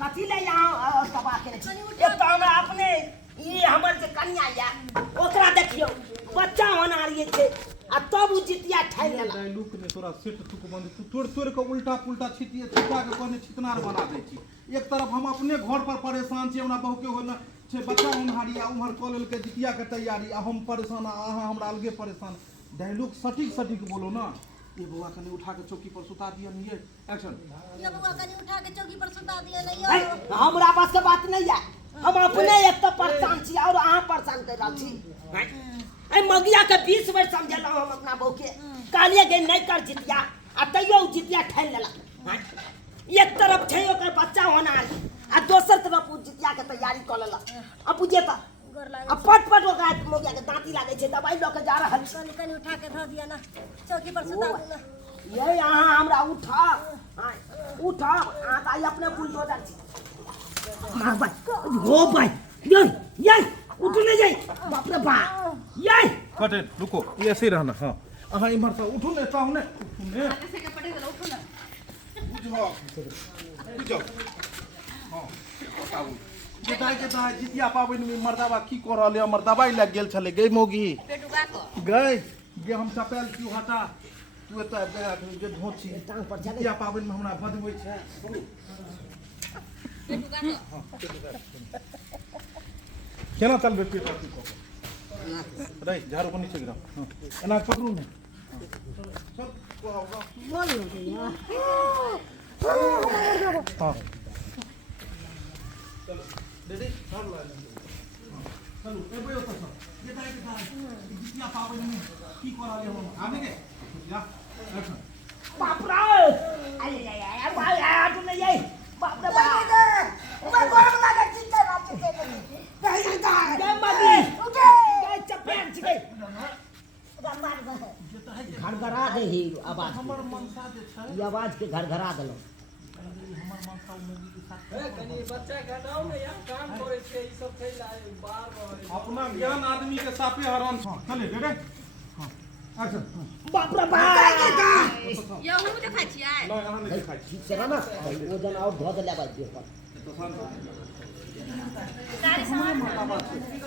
कथी ले यहाँ दबा के एक तो हमरा अपने ये हमर जे कन्या या ओकरा देखियो बच्चा होना रही छे आ तब उ जितिया ठाई लेला लुक ने तोरा सेट तुक बंद तू तोड़ के उल्टा पुल्टा छिटिए छिटा के कहने छितनार बना दै छी। एक तरफ हम अपने घर पर परेशान छी, हमरा बहू के होला छे बच्चा उम्हारिया उम्हर क लेल के जितिया के तैयारी आ हम परेशान अहाँ हमरा अलगे परेशान। डायलॉग सटीक बोलो ना। ये बुआ कने उठा के चौकी पर सुता दिया नहीं है एक्शन। ये बुआ कने उठा के चौकी पर सुता दिया नहीं है। हमरा पास से बात नहीं है, हम अपने एक तो परेशान छी और अहाँ परेशान कर रहा छी। ए मगिया के 20 बार समझेला हम अपना बहू के कालिए के नहीं कर जितिया आ तइयो जितिया ठान लेला। एक तरफ छै ओकर बच्चा होना आ दोसर तरफ उ जितिया के तैयारी कर लेला। अब बुझे त अब पट ओकरा मगिया के दांती लागे छै दवाई ल के जा रहल छी। कने उठा के धर दिया ना चौकी पर सुता दिया। ये अहाँ हमरा उठा उठा आ त अपने बुलडोजर छी। मार भाई हो भाई ये उठ ले जाई बाप रे बाप ये कटे रुको ये ऐसे रहना। हां अहाँ इमर से उठो ने ताऊ ने उठो ने कैसे के पटे गलो उठो ना बुझो हां बताऊ के दाई जितिया पाबन में मर्दाबा की कर रहले हमर दवाई लग गेल छले गई मोगी पेटुगा को गई गे हम चपेल क्यों हटा तू एत जे धोची टांग पर चले जितिया पाबन में हमरा बदबै छै पेटुगा को केना चलबे पेट को रे झाड़ू को नीचे गिरा एना पकड़ू ने चल बोल यार हां चलो दीदी सब ला चलो ए बयो तो ये ताई के साथ जितिया पावन में की कराले हम आने के या एक्शन बाप रे अरे भाई आ तू नहीं जाई बाप रे बाप मैं गरम लगा चिंता ना चिंता नहीं जा मगी उठे जा चपेट छी गई घरघरा दे ही आवाज हमर मनसा जे छै ये आवाज के घरघरा देलो हमर मनसा मोगी के साथ ए कनी बच्चा घटाओ ने यार काम करे छै ई सब छै बार अपना ज्ञान आदमी के साफे हरान छ चले रे हां एक्शन बाप रे बाप ये हम देखै छियै नहीं अहाँ नहीं खाई ठीक से ना वजन और धो दे भाई देह पर तो शांत सारी सामान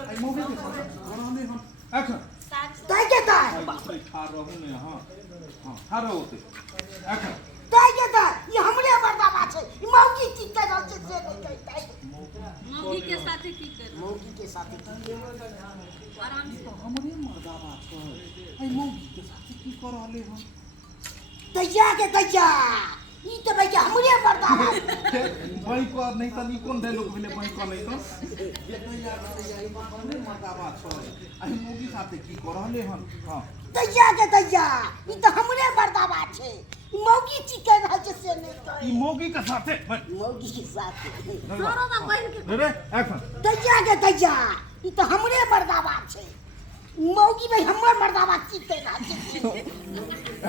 आई मोगी के साथ हराने हम एक्शन तय के तय बाप रे खा रहू ने हां हां खा रहो होते एक्शन तय के तय ये हमरे बर्दाबा छै ई मौकी की कर रहल छै से नहीं तय मौगी के साथे की कर मौकी के साथ की आराम से तो हमरे मर्दाबा छै आई मोगी के साथ की कर रहले हम दैया के दैया ई तो भाई हमरे बर्दाबा भाई को नहीं त नी कोन डायलॉग भेले भाई को नहीं तो ये दैया ई हमरे मर्दाबा छै आई मोगी साथे की कर रहले हम हां दैया के दैया ई तो हमरे बर्दाबा छै ई मौकी चिकन रहल छै से नहीं तय ई मोगी के साथे मौकी के साथ दोनों का बहन के रे एक्शन दैया के दैया ई तो हमरे बर्दाबा छै मौकी भाई हमर मर्दाबा चिकन रहल छै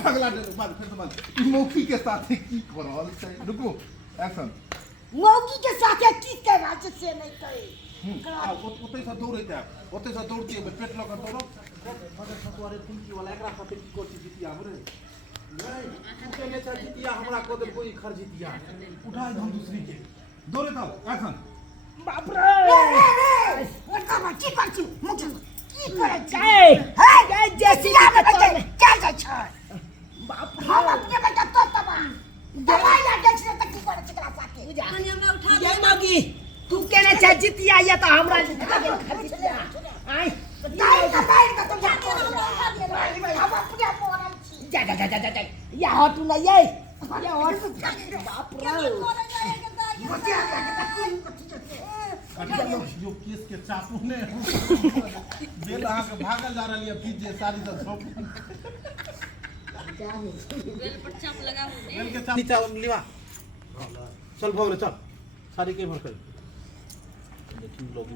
अगला बात फिर से बात ई मोगी के साथे की कर रहल छै रुको एक्शन मौकी के साथ की कर रहल छै से नहीं तय ओते से दौड़े जा ओते से दौड़ती पेट लगा दौड़ो मगर सतवारे फुंकी वाला एकरा साथे की करती जितिया हमरे नहीं के ने जितिया हमरा को दे कोई खर जितिया उठा हम दूसरी के दौड़े था एक्शन बाप रे मर्दाबा की कर छी मुझे की करे छै हे जैसिया में क्या जाय छै बाप रे हम अपने बेटा तो तबा दवाई लगे छै त की करे छै एकरा साथे कनी हमरा उठा ये मगी तू केने छै जितिया ये त हमरा जितिया के खजितिया आई दाई का तुम जाके उठा दे भाई हम अपने पोरल छी जा या हटू न ये हटू बाप रे मतिया जो केस के चाकू ने बेल आके भागल जा रहली फिर जे सारी सब झोप बेल पर चाप लगा बेल के चाकू नीचा लिवा चल भौरे चल सारी के भर कर देखी लोग